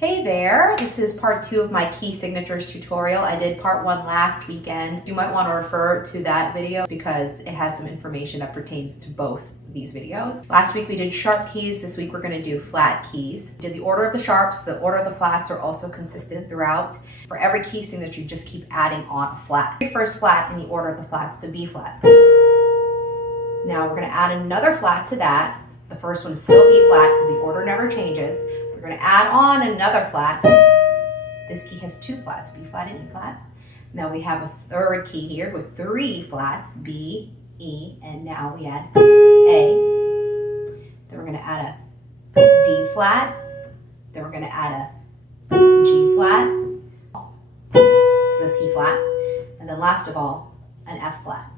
Hey there, this is part 2 of my key signatures tutorial. I did part 1 last weekend. You might want to refer to that video because it has some information that pertains to both these videos. Last week we did sharp keys. This week we're going to do flat keys. We did the order of the sharps. The order of the flats are also consistent throughout. For every key signature, you just keep adding on a flat. The first flat in the order of the flats, the B flat. Now we're going to add another flat to that. The first one is still B flat because the order never changes. We're going to add on another flat. This key has 2 flats, B flat and E flat. Now we have a third key here with 3 flats, B, E, and now we add A. Then we're going to add a D flat. Then we're going to add a G flat. This is a C flat. And then last of all, an F flat.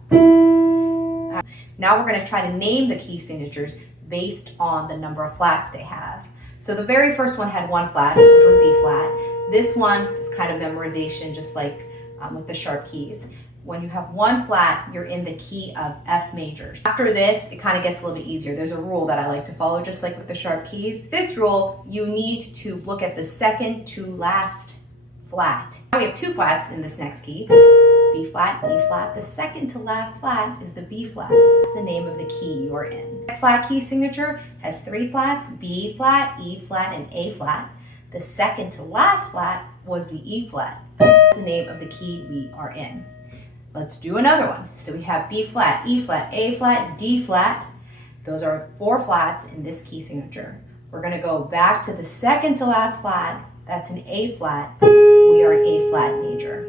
Now we're going to try to name the key signatures based on the number of flats they have. So the very first one had 1 flat, which was B flat. This one is kind of memorization, just like with the sharp keys. When you have 1 flat, you're in the key of F major. After this, it kind of gets a little bit easier. There's a rule that I like to follow, just like with the sharp keys. This rule, you need to look at the second to last flat. Now we have 2 flats in this next key. B flat, E flat. The second to last flat is the B flat. That's the name of the key you're in. Next flat key signature has 3 flats, B flat, E flat, and A flat. The second to last flat was the E flat. That's the name of the key we are in. Let's do another one. So we have B flat, E flat, A flat, D flat. Those are 4 flats in this key signature. We're going to go back to the second to last flat. That's an A flat. We are an A flat major.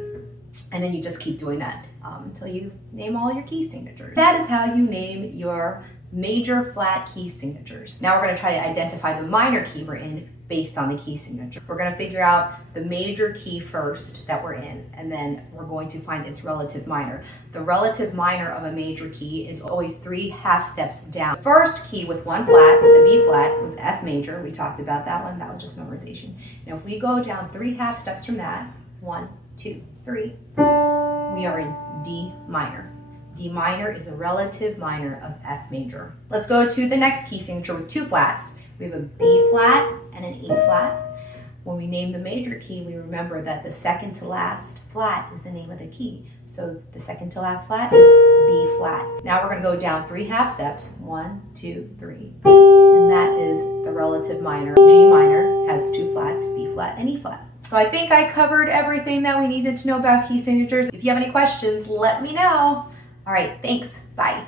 And then you just keep doing that until you name all your key signatures. That is how you name your major flat key signatures. Now we're going to try to identify the minor key we're in based on the key signature. We're going to figure out the major key first that we're in, and then we're going to find its relative minor. The relative minor of a major key is always 3 half steps down. The first key with 1 flat, the B flat, was F major. We talked about that one. That was just memorization. Now if we go down 3 half steps from that, 1, 2, 3, we are in D minor. D minor is the relative minor of F major. Let's go to the next key signature with 2 flats. We have a B flat and an E flat. When we name the major key, we remember that the second to last flat is the name of the key. So the second to last flat is B flat. Now we're going to go down 3 half steps. 1, 2, 3. And that is the relative minor. G minor has 2 flats, B flat and E flat. So I think I covered everything that we needed to know about key signatures. If you have any questions, let me know. All right, thanks. Bye.